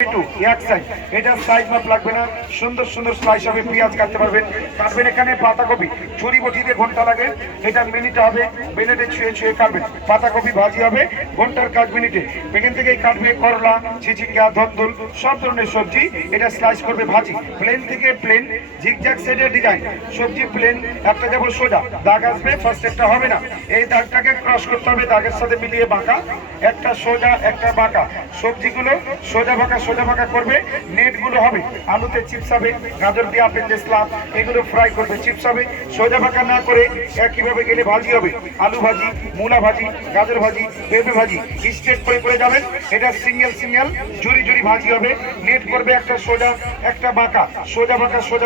এক সাইজ এটা সাইজ মাপ লাগবে না, সুন্দর সুন্দর স্লাইস হবে, পেঁয়াজ কাটতে পারবেন। কাটবেন এখানে পাতাকপি, ছুরি বটি দিয়ে ঘন্টা লাগে, এটা মিনিটে হবে, বেলেটে ছুঁয়ে ছুঁয়ে কাটবেন। পাতাকপি ভাজি হবে ঘন্টার কাজ মিনিটে। এখান থেকেই কাটবে করলা, চিচিঙ্গা, ধন্দুল, সব ধরনের সবজি এটা স্লাইস করবে ভাজি। প্লেন থেকে প্লেন, জিগজ্যাগ সেটের ডিজাইন, সবজি প্লেন একটা যাবো সোজা, দাগ আসবে ফার্স্ট একটা হবে না, এই দাগটাকে ক্রস করতে হবে, দাগের সাথে মিলিয়ে বাঁকা, একটা সোজা একটা বাঁকা। সবজিগুলো সোজা বাঁকা করবে। নেটগুলো হবে আলুতে চিপস হবে, গাজর দিয়ে আপেল দিয়ে স্লাদ, এগুলো ফ্রাই করবে, চিপস হবে। সোজা বাঁকা না করে একইভাবে গেলে ভাজি হবে, আলু ভাজি, মূলা ভাজি, গাজর ভাজি, পেঁপে ভাজি, স্ট্রেট করে যাবেন। এটা সিঙ্গেল জুড়ি ভাজি হবে। নেট করবে একটা সোজা একটা বাঁকা, সোজা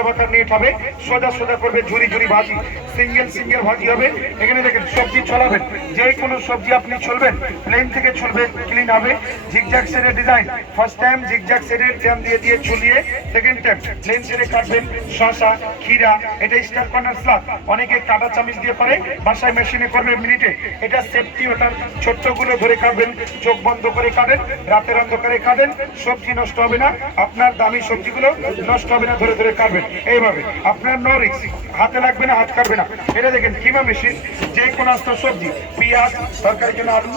বাঁকা নেট হবে, সোজা করবে ঝুরি ভাজি, সিঙ্গেল ভাজি হবে। এখানে দেখেন সবজি ছড়াবেন, যে কোনো সবজি আপনি ছুলবেন, প্লেন থেকে ছুলবে ক্লিন হবে। জিগজ্যাগ সেটের ডিজাইন, ফার্স্ট টাইম জিগজ্যাগ সেটের জ্যাম দিয়ে ছুলিয়ে, সেকেন্ড টাইম প্লেন সেটে কাটবেন। শসা, ক্ষীরা, এটা স্টার কর্নার স্লাদ, অনেকে কাটা চামিচ দিয়ে পারে, বাসায় মেশিনে করবে মিনিটে। এটা সেফটি, ওটার ছোট্টগুলো ধরে কাটবেন, চোখ বন্ধ করে কাটেন, রাতের অন্ধকারে কাটেন, সবজি নষ্ট হবে না, আপনার দামি সবজিগুলো নষ্ট হবে না, ধরে কাটবেন এইভাবে। আপনার নো রিস্ক, হাতে লাগবে না, হাত কাটবে না। এটা দেখেন কিমা মেশিন, যে কোনো আস্ত সবজি, পেঁয়াজ, তরকারি জন্য আলু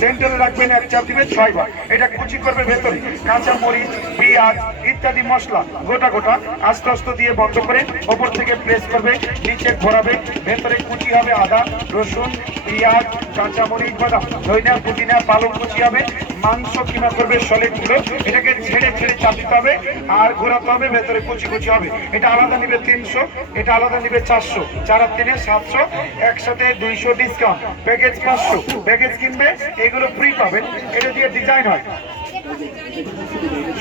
সেন্টারে রাখবেন, এক চাপ দিবেন 6 বার। এটা কুচি করবে ভেতরে, কাঁচা মরিচ, পেঁয়াজ ইত্যাদি মশলা গোটা আস্তে দিয়ে বন্ধ করে ওপর থেকে প্রেস করবে, নিচে ঘোরাবে, ভেতরে কুচি হবে আদা, রসুন, পেঁয়াজ, কাঁচা মরিচ, বাদাম, ধনিয়া, পুদিনা, পালং কুচি হবে। মাংস কিমা করবে সলিড গুলো, এটাকে ছেড়ে চাপ দিতে হবে আর ঘোরাতে হবে, ভেতরে কুচি হবে। এটা আলাদা নিবে 300, এটা আলাদা নিবে 400, 4 আর 3 700, একসাথে 200 ডিসকাউন্ট, প্যাকেজ 500। প্যাকেজ কিনবে এগুলো ফ্রি পাবেন। এটা দিয়ে ডিজাইন হয়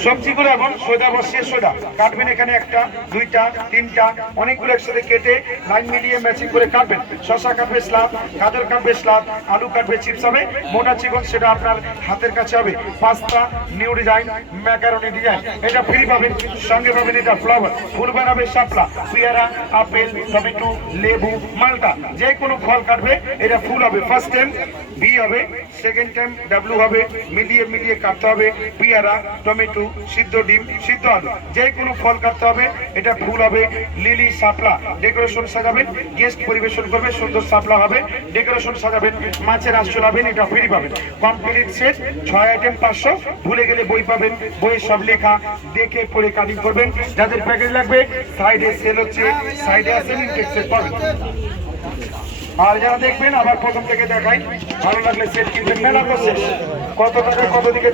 সবজিগুলো, এখন সোজা বসিয়ে সোজা কাটবেন। এখানে একটা, দুইটা, তিনটা, অনেকগুলো একসাথে কেটে লাইন মিলিয়ে ম্যাচিং করে কাটবেন। শসা কাটবে স্লাদ, গাজর কাটবে স্লাদ, আলু কাটবে চিপস হবে। মোটা চিকন সেটা আপনার হাতের কাছে হবে। Pasta, new design, macaroni design, এটা ফ্রি পাবেন। সঙ্গে পাবেন এটা ফ্লাওয়ার, ফুল বানাবে শাপলা, পেয়ারা, আপেল, টমেটো, লেবু, মালটা, যে কোনো ফল কাটবে, এটা ফুল হবে। ফার্স্ট টাইম বি হবে, সেকেন্ড টাইম ডাব্লু হবে, মিলিয়ে কাটতে হবে। পেয়ারা, টমেটো, সিদ্ধ ডিম, সিদ্ধ আলু, যে কোনো ফল কাটতে হবে, এটা ফুল হবে। লিলি, শাপলা, ডেকোরেশন সাজাবেন, গেস্ট পরিবেশন করবে, সুন্দর শাপলা হবে, ডেকোরেশন সাজাবেন। মাছের আঁশ চলাবেন, এটা ফ্রি পাবেন। Complete set 6 item 500। ভুলে গেলে বই পাবেন, বইয়ে সব লেখা, দেখে পড়ে কাটিং করবেন। যাদের প্যাকেজ লাগবে সাইডে সেল হচ্ছে, সাইডে আসেন, ইনটেক্সের পাবেন। আর যারা দেখবেন আবার প্রথম থেকে দেখাই, ভালো লাগলে সেট কিনবেন। মেলা তো শেষ, কত টাকা কত দিকে